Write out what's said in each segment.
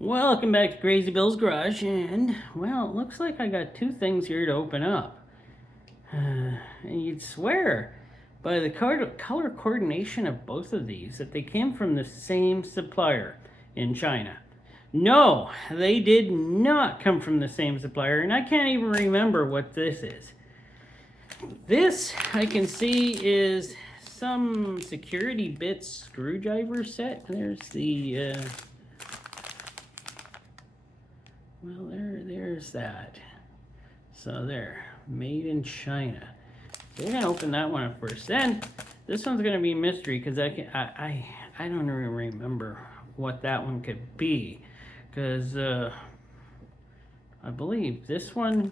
Welcome back to Crazy Bill's Garage, and well, it looks like I got two things here to open up. And you'd swear by the color coordination of both of these that they came from the same supplier in China. No, they did not come from the same supplier, and I can't even remember what this is. This, I can see, is some security bits screwdriver set. There's the well, there's that. So there, made in China. We're gonna open that one up first. Then this one's gonna be a mystery because I don't even remember what that one could be, because I believe this one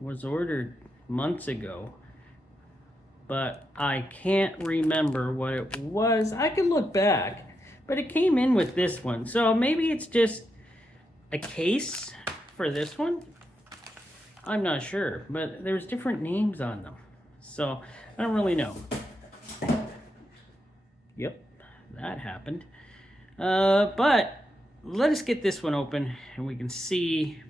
was ordered months ago, but I can't remember what it was. I can look back, but it came in with this one, so maybe it's just a case for this one. I'm not sure, but there's different names on them, so I don't really know. Yep, that happened. But let us get this one open and we can see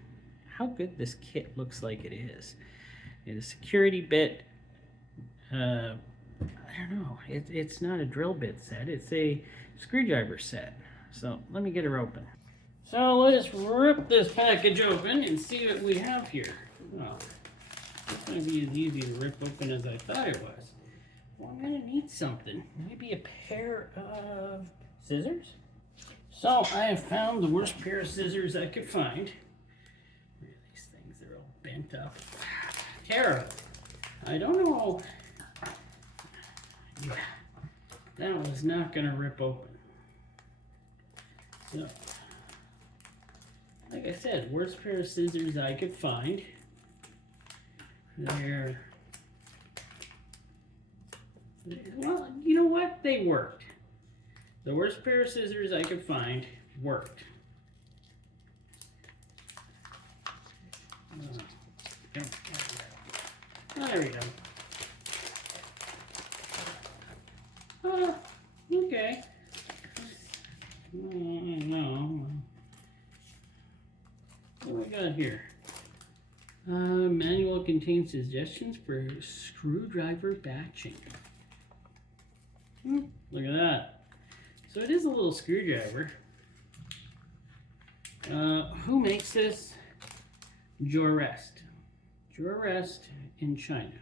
how good this kit looks like it is. It's a security bit. I don't know. It's not a drill bit set. It's a screwdriver set. So let me get her open. So let us rip this package open and see what we have here. Oh, it's going to be as easy to rip open as I thought it was. Well, I'm going to need something. Maybe a pair of scissors? So I have found the worst pair of scissors I could find. These things are all bent up. Terrible. I don't know. Yeah, that was not going to rip open. So, like I said, worst pair of scissors I could find. They're, well, you know what? They worked. The worst pair of scissors I could find worked. There we go. Oh, okay. No. What do we got here? Manual contains suggestions for screwdriver batching. Look at that. So it is a little screwdriver. Who makes this? Jorest. Jorest in China.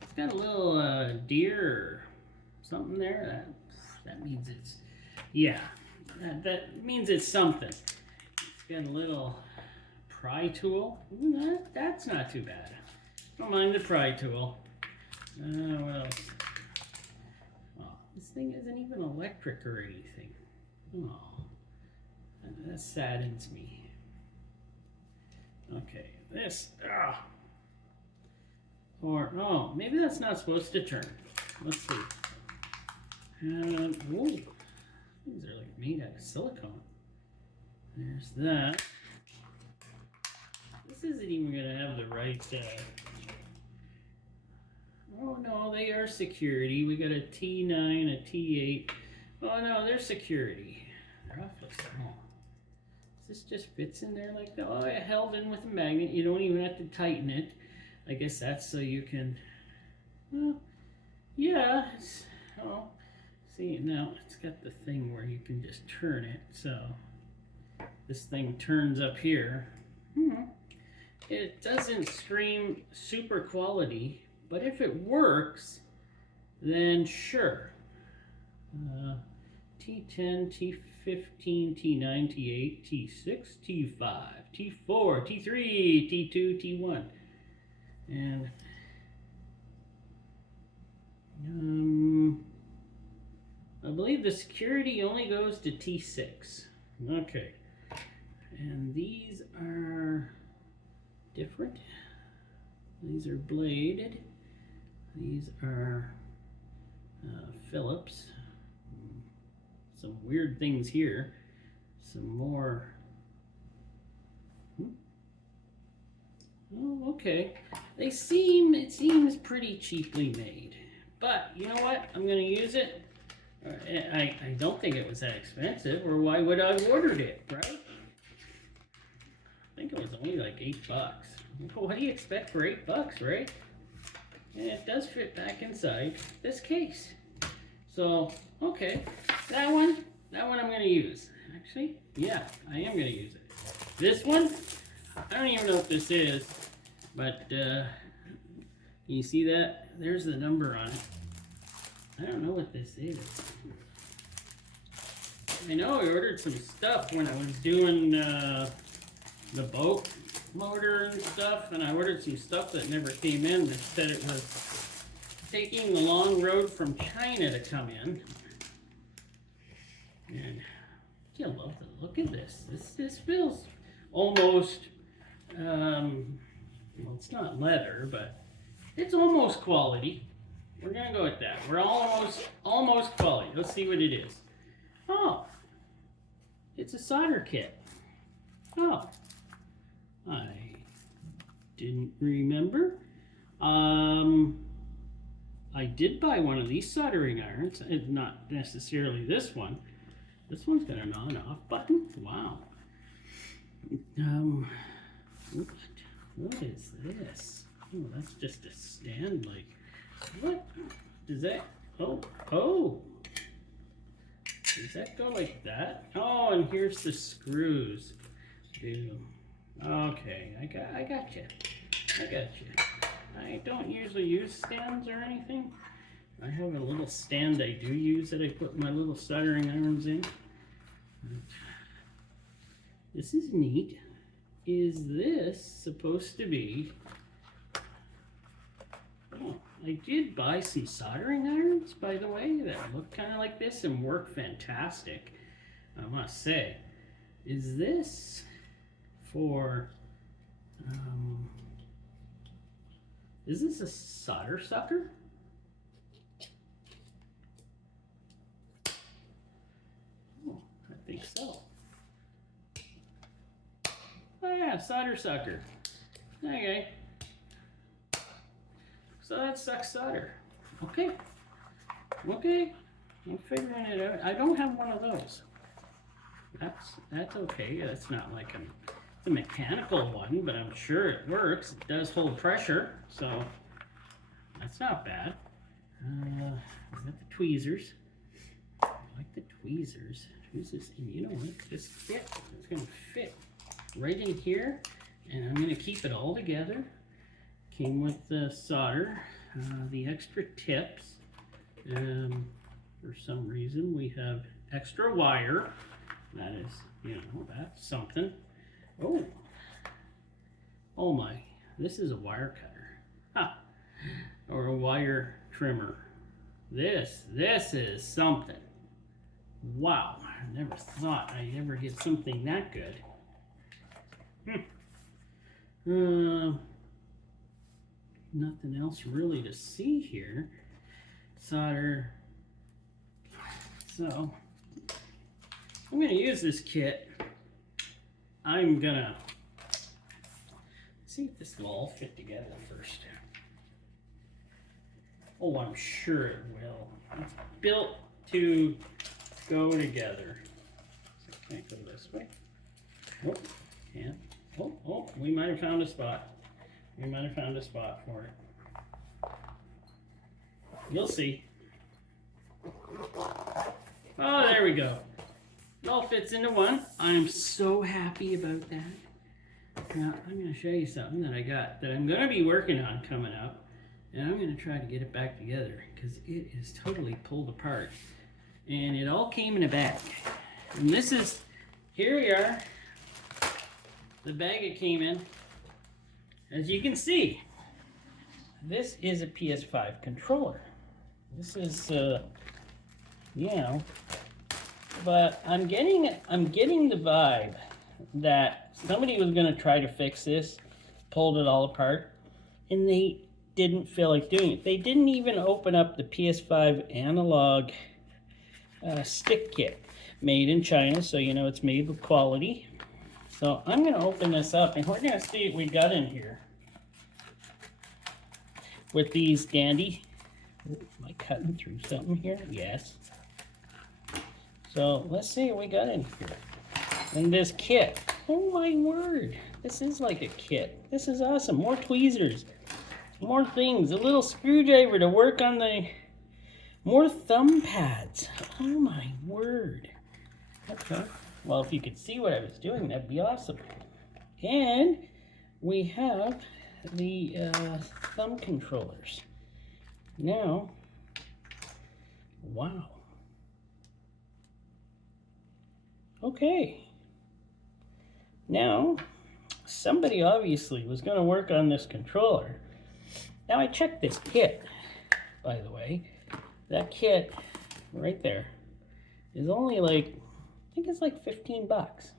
It's got a little deer or something there. That means it's, yeah, that means it's something. It's got a little pry tool. That's not too bad. Don't mind the pry tool. What else? Oh, this thing isn't even electric or anything. Oh, that saddens me. Okay, this. Or, oh, maybe that's not supposed to turn. Let's see. Whoa. These are like made out of silicone. There's that. This isn't even going to have the right... Oh no, they are security. We got a T9, a T8. Oh no, they're security. They're awfully small. This just fits in there like that. Oh, it held in with a magnet. You don't even have to tighten it. I guess that's so you can... Well, yeah. Oh, see, now it's got the thing where you can just turn it. So this thing turns up here. It doesn't scream super quality, but if it works, then sure. T10, T15, T9, T8, T6, T5, T4, T3, T2, T1. And I believe the security only goes to T6. Okay. And these are different. These are bladed. These are Phillips. Some weird things here. Some more. Oh, okay. It seems pretty cheaply made. But you know what? I'm going to use it. I don't think it was that expensive, or why would I have ordered it, right? I think it was only like $8. What do you expect for $8, right? And it does fit back inside this case. So, okay, that one I'm gonna use. Actually, yeah, I am gonna use it. This one, I don't even know what this is, but you see that? There's the number on it. I don't know what this is. I know I ordered some stuff when I was doing the boat motor and stuff, and I ordered some stuff that never came in that said it was taking the long road from China to come in. And I love the look of this. This feels almost, well, it's not leather, but it's almost quality. We're gonna go with that. We're almost quality. Let's see what it is. Oh, it's a solder kit. Oh, I didn't remember. I did buy one of these soldering irons. It's not necessarily this one. This one's got an on-off button. Wow. What is this? Oh, that's just a stand. Like, what does that? Oh. Does that go like that? Oh, and here's the screws. Okay, I got you. I don't usually use stands or anything. I have a little stand I do use that I put my little soldering irons in. This is neat. Is this supposed to be... Oh, I did buy some soldering irons, by the way, that look kind of like this and work fantastic, I must say. Is this for... is this a solder sucker? Oh, I think so. Oh yeah, solder sucker. Okay. So that sucks solder. Okay. I'm figuring it out. I don't have one of those. That's okay. That's not like it's a mechanical one, but I'm sure it works. It does hold pressure, so that's not bad. We got the tweezers. I like the tweezers. Who's this? And you know what? This fit. It's gonna fit right in here, and I'm gonna keep it all together. Came with the solder, the extra tips. For some reason, we have extra wire. That is, you know, that's something. Oh my, this is a wire cutter. Ha! Or a wire trimmer. This is something. Wow, I never thought I'd ever get something that good. Nothing else really to see here. Solder. So, I'm gonna use this kit. I'm gonna see if this will all fit together first. Oh, I'm sure it will. It's built to go together. So I can't go this way. Oh, can't. Oh, we might have found a spot. We might have found a spot for it. You'll see. Oh, there we go. It all fits into one. I'm so happy about that. Now, I'm going to show you something that I got that I'm going to be working on coming up. And I'm going to try to get it back together because it is totally pulled apart. And it all came in a bag. And this is, here we are, the bag it came in. As you can see, this is a PS5 controller. This is, you know, but I'm getting the vibe that somebody was going to try to fix this, pulled it all apart, and they didn't feel like doing it. They didn't even open up the PS5 analog stick kit, made in China, so you know it's made with quality. So I'm going to open this up, and we're going to see what we got in here with these dandy. Am I cutting through something here? Yes. So let's see what we got in here. And this kit. Oh my word. This is like a kit. This is awesome. More tweezers. More things. A little screwdriver to work on the... More thumb pads. Oh my word. Okay. Well, if you could see what I was doing, that'd be awesome. And we have the thumb controllers. Now, wow. Okay. Now, somebody obviously was going to work on this controller. Now, I checked this kit, by the way. That kit right there is only like, I think it's like 15 bucks.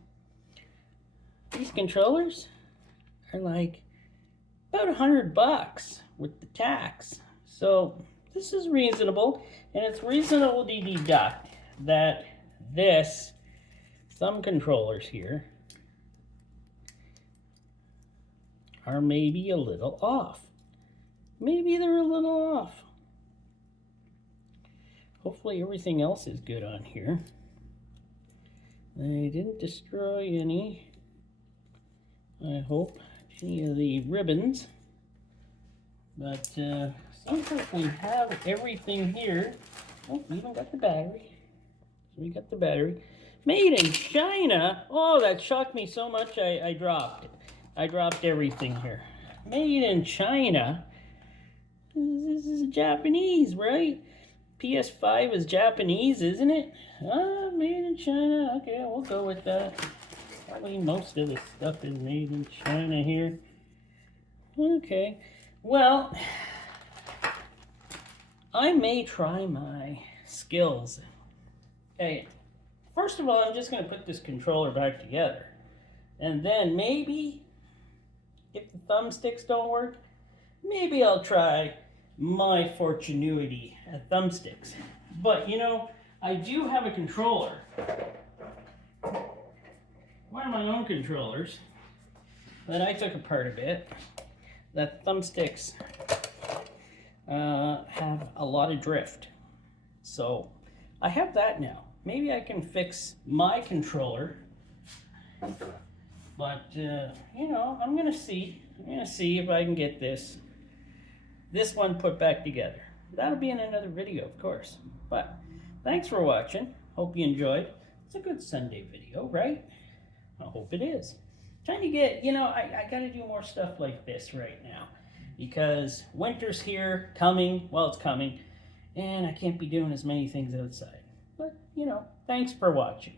These controllers are like about 100 bucks with the tax. So this is reasonable, and it's reasonable to deduct that this thumb controllers here are maybe a little off. Maybe they're a little off. Hopefully everything else is good on here. They didn't destroy any, I hope, any of the ribbons. But seems like we have everything here. Oh, we even got the battery. So we got the battery. Made in China. Oh, that shocked me so much I dropped it. I dropped everything here. Made in China. This is Japanese, right? PS5 is Japanese, isn't it? Ah, made in China. Okay, we'll go with that. Probably most of the stuff is made in China here. Okay. Well, I may try my skills. Okay. First of all, I'm just going to put this controller back together. And then maybe, if the thumbsticks don't work, maybe I'll try my fortunuity at thumbsticks. But, you know, I do have a controller. One of my own controllers that I took apart a bit. That thumbsticks have a lot of drift. So, I have that now. Maybe I can fix my controller, but you know, I'm gonna see if I can get this one put back together. That'll be in another video, of course. But thanks for watching. Hope you enjoyed. It's a good Sunday video, right? I hope it is. Trying to get, you know, I gotta do more stuff like this right now because winter's here, coming. Well, it's coming, and I can't be doing as many things outside. But, you know, thanks for watching.